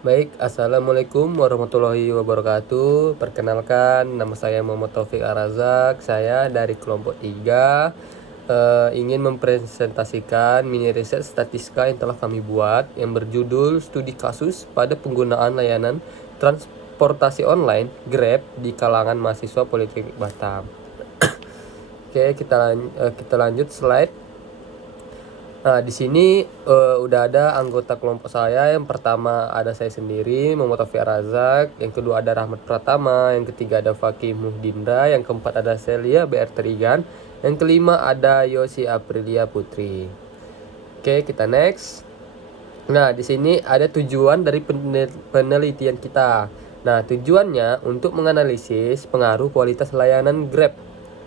Baik, Assalamualaikum warahmatullahi wabarakatuh. Perkenalkan, nama saya Muhammad Taufik Arazak. Saya dari kelompok 3 ingin mempresentasikan mini riset statistika yang telah kami buat yang berjudul Studi Kasus pada Penggunaan Layanan Transportasi Online Grab di kalangan mahasiswa Politeknik Batam. Oke, kita lanjut slide. Nah, di sini udah ada anggota kelompok saya. Yang pertama ada saya sendiri, Muhammad Taufik Razak. Yang kedua ada Rahmat Pratama. Yang ketiga ada Fakih Muhdindra. Yang keempat ada Celia BR Terigan. Yang kelima ada Yosi Aprilia Putri. Oke, kita next. Nah, di sini ada tujuan dari penelitian kita. Nah, tujuannya untuk menganalisis pengaruh kualitas layanan Grab,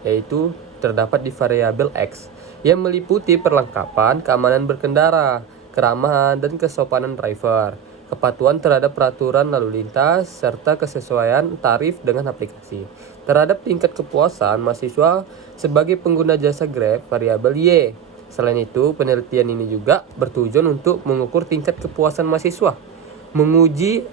yaitu terdapat di variabel X, yang meliputi perlengkapan keamanan berkendara, keramahan dan kesopanan driver, kepatuhan terhadap peraturan lalu lintas, serta kesesuaian tarif dengan aplikasi. Terhadap tingkat kepuasan mahasiswa sebagai pengguna jasa Grab, variabel Y. Selain itu, penelitian ini juga bertujuan untuk mengukur tingkat kepuasan mahasiswa, menguji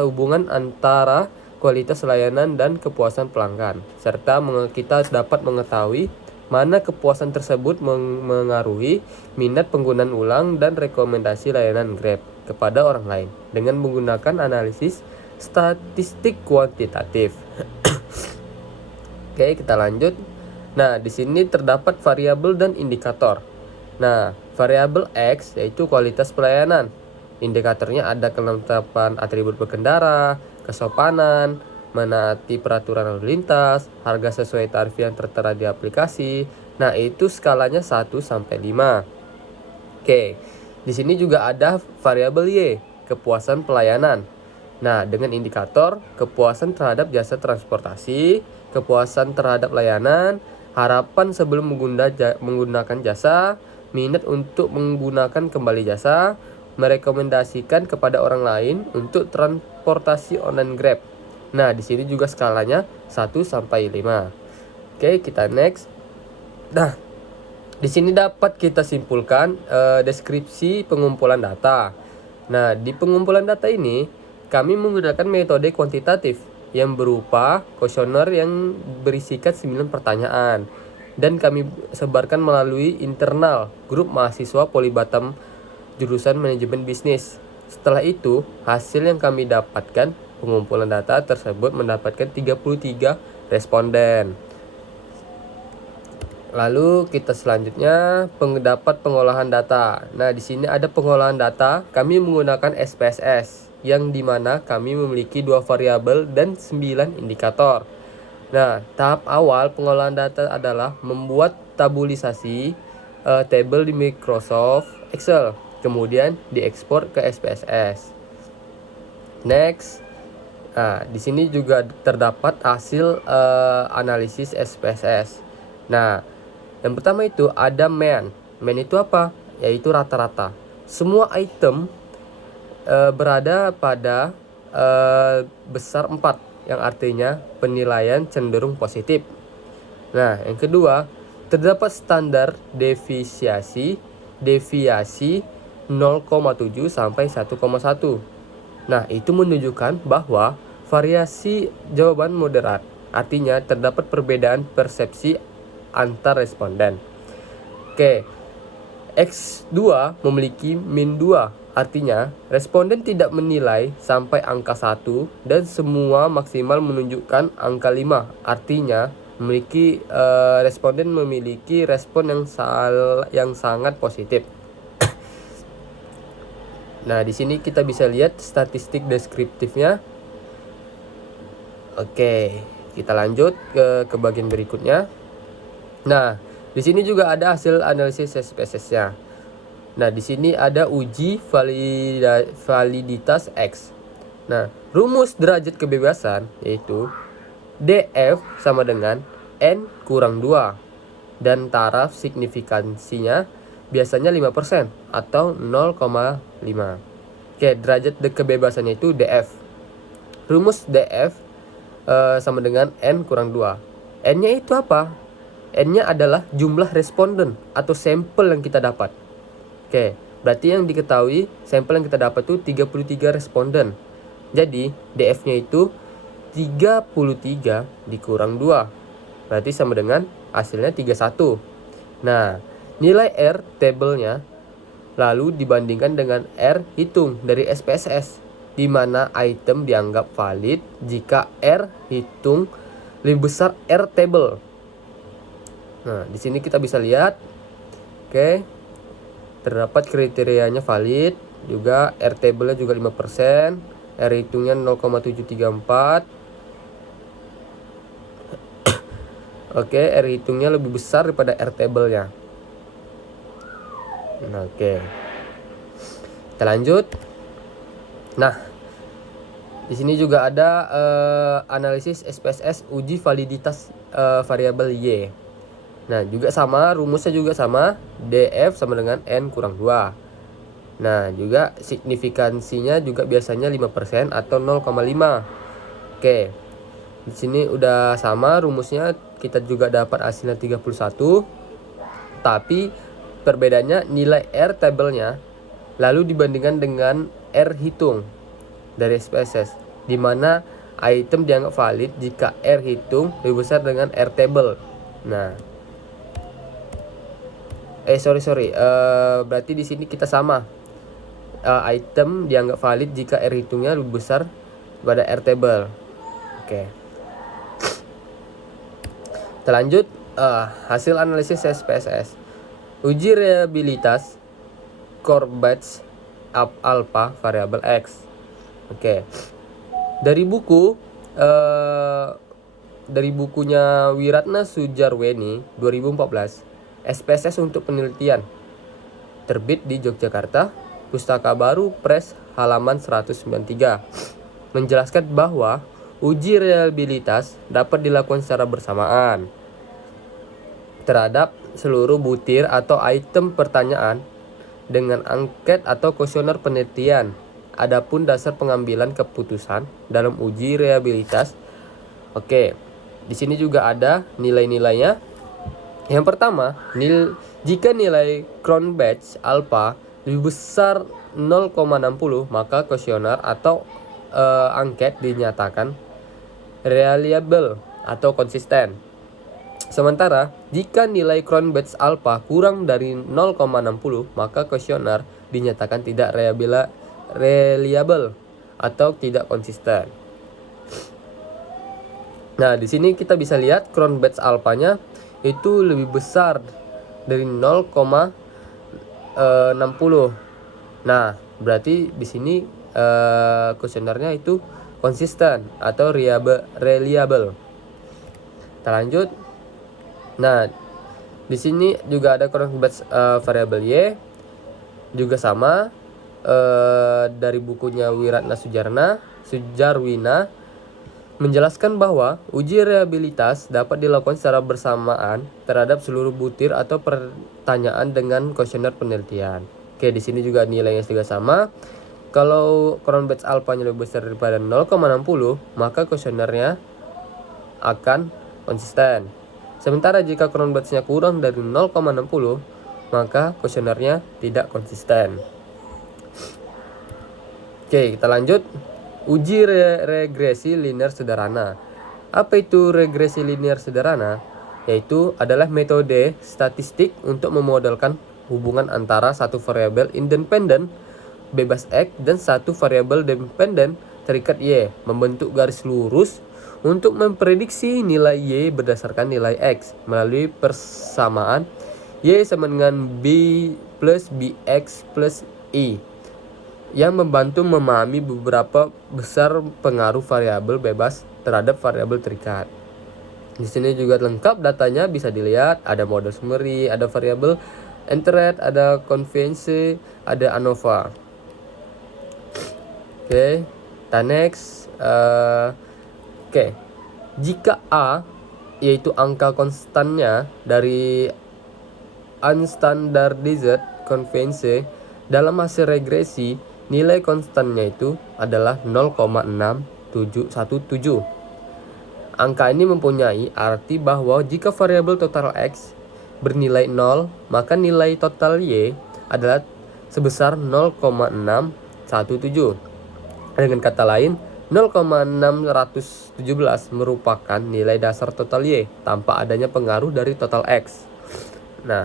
hubungan antara kualitas layanan dan kepuasan pelanggan, serta kita dapat mengetahui mana kepuasan tersebut mengaruhi minat penggunaan ulang dan rekomendasi layanan Grab kepada orang lain dengan menggunakan analisis statistik kuantitatif. Oke, kita lanjut. Nah, di sini terdapat variabel dan indikator. Nah, variabel X yaitu kualitas pelayanan. Indikatornya ada kelengkapan atribut berkendara, kesopanan, menaati peraturan lalu lintas, harga sesuai tarif yang tertera di aplikasi. Nah, itu skalanya 1 sampai 5. Oke. Di sini juga ada variabel Y, kepuasan pelayanan. Nah, dengan indikator kepuasan terhadap jasa transportasi, kepuasan terhadap layanan, harapan sebelum menggunakan jasa, minat untuk menggunakan kembali jasa, merekomendasikan kepada orang lain untuk transportasi online Grab. Nah, di sini juga skalanya 1 sampai 5. Oke, kita next. Nah, di sini dapat kita simpulkan deskripsi pengumpulan data. Nah, di pengumpulan data ini kami menggunakan metode kuantitatif yang berupa kuesioner yang berisikan 9 pertanyaan dan kami sebarkan melalui internal grup mahasiswa Poli Batam jurusan manajemen bisnis. Setelah itu, hasil yang kami dapatkan, pengumpulan data tersebut mendapatkan 33 responden. Lalu kita selanjutnya pendapat pengolahan data. Nah, di sini ada pengolahan data. Kami menggunakan SPSS yang dimana kami memiliki 2 variabel dan 9 indikator. Nah, tahap awal pengolahan data adalah membuat tabulisasi tabel di Microsoft Excel, kemudian diekspor ke SPSS. Next. Nah, di sini juga terdapat hasil analisis SPSS. Nah, yang pertama itu ada mean. Mean itu apa? Yaitu rata-rata. Semua item berada pada besar 4, yang artinya penilaian cenderung positif. Nah, yang kedua, terdapat standar deviasi 0,7 sampai 1,1. Nah, itu menunjukkan bahwa variasi jawaban moderat, artinya terdapat perbedaan persepsi antar responden. Oke, X2 memiliki min 2, artinya responden tidak menilai sampai angka 1 dan semua maksimal menunjukkan angka 5, artinya responden memiliki respon yang sangat positif. Nah, di sini kita bisa lihat statistik deskriptifnya. Oke, kita lanjut ke bagian berikutnya. Nah, di sini juga ada hasil analisis SPSS-nya. Nah, di sini ada uji validitas X. Nah, rumus derajat kebebasan yaitu DF sama dengan N kurang 2 dan taraf signifikansinya biasanya 5% atau 0,5. Oke, derajat kebebasannya itu DF. Rumus DF sama dengan N kurang 2. N-nya itu apa? N-nya adalah jumlah responden atau sampel yang kita dapat. Oke, Berarti yang diketahui sampel yang kita dapat tuh 33 responden. Jadi DF-nya itu 33 dikurang 2. Berarti sama dengan hasilnya 31. Nah, nilai R tabelnya lalu dibandingkan dengan R hitung dari SPSS, di mana item dianggap valid jika R hitung lebih besar R table. Nah, di sini kita bisa lihat, oke, terdapat kriterianya valid, juga R table-nya juga 5%. R hitungnya 0,734. Oke, R hitungnya lebih besar daripada R table-nya. Nah, oke. Kita lanjut. Nah, di sini juga ada analisis SPSS uji validitas variabel Y. Nah, juga sama, rumusnya juga sama, DF sama dengan N kurang 2. Nah, juga signifikansinya juga biasanya 5% atau 0,5. Oke. Di sini udah sama rumusnya, kita juga dapat hasilnya 31. Tapi perbedaannya nilai R tabelnya lalu dibandingkan dengan R hitung dari SPSS, di mana item dianggap valid jika R hitung lebih besar dengan R table. Nah, berarti di sini kita sama. Item dianggap valid jika R hitungnya lebih besar pada R table. Oke. Kita lanjut. Hasil analisis SPSS. Uji reliabilitas core batch alpha variabel X. Oke. Dari bukunya Wiratna Sujarweni 2014, SPSS untuk penelitian, terbit di Yogyakarta, Pustaka Baru Press halaman 193, menjelaskan bahwa uji reliabilitas dapat dilakukan secara bersamaan terhadap seluruh butir atau item pertanyaan dengan angket atau kuesioner penelitian. Adapun dasar pengambilan keputusan dalam uji reliabilitas, oke, di sini juga ada nilai-nilainya. Yang pertama, jika nilai Cronbach's alpha lebih besar 0,60, maka kuesioner atau angket dinyatakan reliable atau konsisten. Sementara jika nilai Cronbach's alpha kurang dari 0,60, maka kuesioner dinyatakan tidak reliable atau tidak konsisten. Nah, di sini kita bisa lihat Cronbach's alpha-nya itu lebih besar dari 0,60. Nah, berarti di sini kuesionernya itu konsisten atau reliable. Kita lanjut. Nah, di sini juga ada Cronbach's variabel Y, juga sama dari bukunya Wiratna Sujarwina, menjelaskan bahwa uji reliabilitas dapat dilakukan secara bersamaan terhadap seluruh butir atau pertanyaan dengan kuesioner penelitian. Oke, di sini juga nilainya juga sama. Kalau Cronbach's alpha-nya lebih besar daripada 0,60, maka kuesionernya akan konsisten. Sementara jika Cronbach's-nya kurang dari 0,60, maka kuesionernya tidak konsisten. Oke, kita lanjut. Uji regresi linear sederhana. Apa itu regresi linear sederhana? Yaitu adalah metode statistik untuk memodelkan hubungan antara satu variabel independen bebas X dan satu variabel dependen terikat Y, membentuk garis lurus untuk memprediksi nilai Y berdasarkan nilai X melalui persamaan Y sama dengan B plus BX plus I, yang membantu memahami beberapa besar pengaruh variabel bebas terhadap variabel terikat. Di sini juga lengkap datanya, bisa dilihat, ada model summary, ada variabel entret, ada konvensi, ada ANOVA. Oke, kita next. Oke, jika A yaitu angka konstannya dari unstandardized konvensi dalam hasil regresi, nilai konstannya itu adalah 0,6717. Angka ini mempunyai arti bahwa jika variabel total X bernilai 0, maka nilai total Y adalah sebesar 0,617. Dengan kata lain, 0,617 merupakan nilai dasar total Y tanpa adanya pengaruh dari total X. Nah,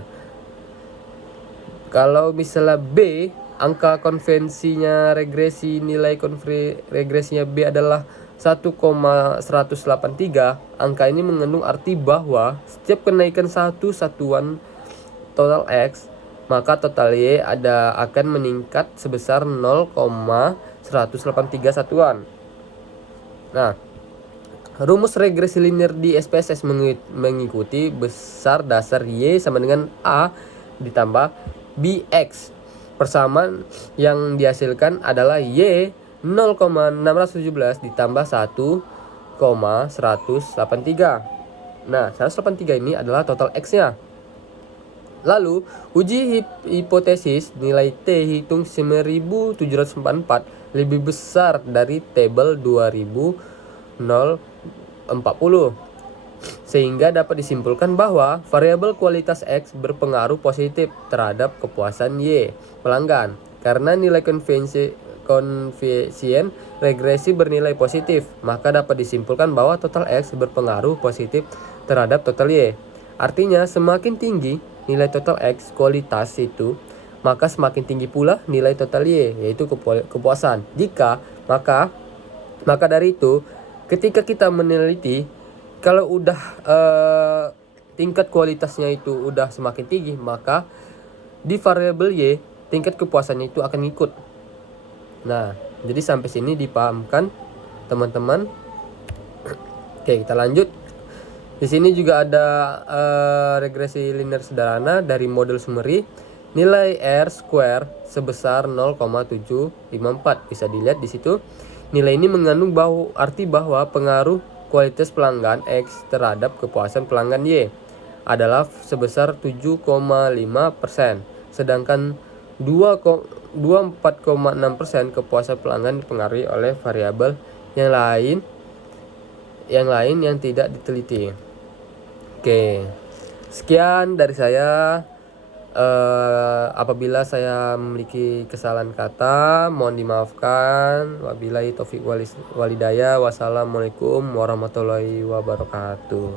kalau misalnya B, angka konvensinya regresi, nilai regresinya B adalah 1,183. Angka ini mengandung arti bahwa setiap kenaikan satu satuan total X, maka total Y akan meningkat sebesar 0,183 satuan. Nah, rumus regresi linear di SPSS mengikuti besar dasar Y sama dengan A ditambah BX. Persamaan yang dihasilkan adalah Y 0,617 ditambah 1,183. Nah, 183 ini adalah total X-nya. Lalu, uji hipotesis nilai T hitung 9744 lebih besar dari tabel 2040, sehingga dapat disimpulkan bahwa variabel kualitas X berpengaruh positif terhadap kepuasan Y pelanggan karena nilai koefisien regresi bernilai positif, maka dapat disimpulkan bahwa total X berpengaruh positif terhadap total Y. Artinya, semakin tinggi nilai total X kualitas itu, maka semakin tinggi pula nilai total Y, yaitu kepuasan. Maka dari itu, ketika kita meneliti, kalau udah tingkat kualitasnya itu udah semakin tinggi, maka di variabel Y tingkat kepuasannya itu akan ikut. Nah, jadi sampai sini dipahamkan teman-teman. Oke, kita lanjut. Di sini juga ada regresi linear sederhana dari model summary. Nilai R square sebesar 0,754. Bisa dilihat di situ. Nilai ini mengandung arti bahwa pengaruh kualitas pelanggan X terhadap kepuasan pelanggan Y adalah sebesar 7,5%. Sedangkan 24,6% kepuasan pelanggan dipengaruhi oleh variabel yang lain yang tidak diteliti. Oke, sekian dari saya. Apabila saya memiliki kesalahan kata, mohon dimaafkan. Wabillahi taufiq walhidayah. Wassalamualaikum warahmatullahi wabarakatuh.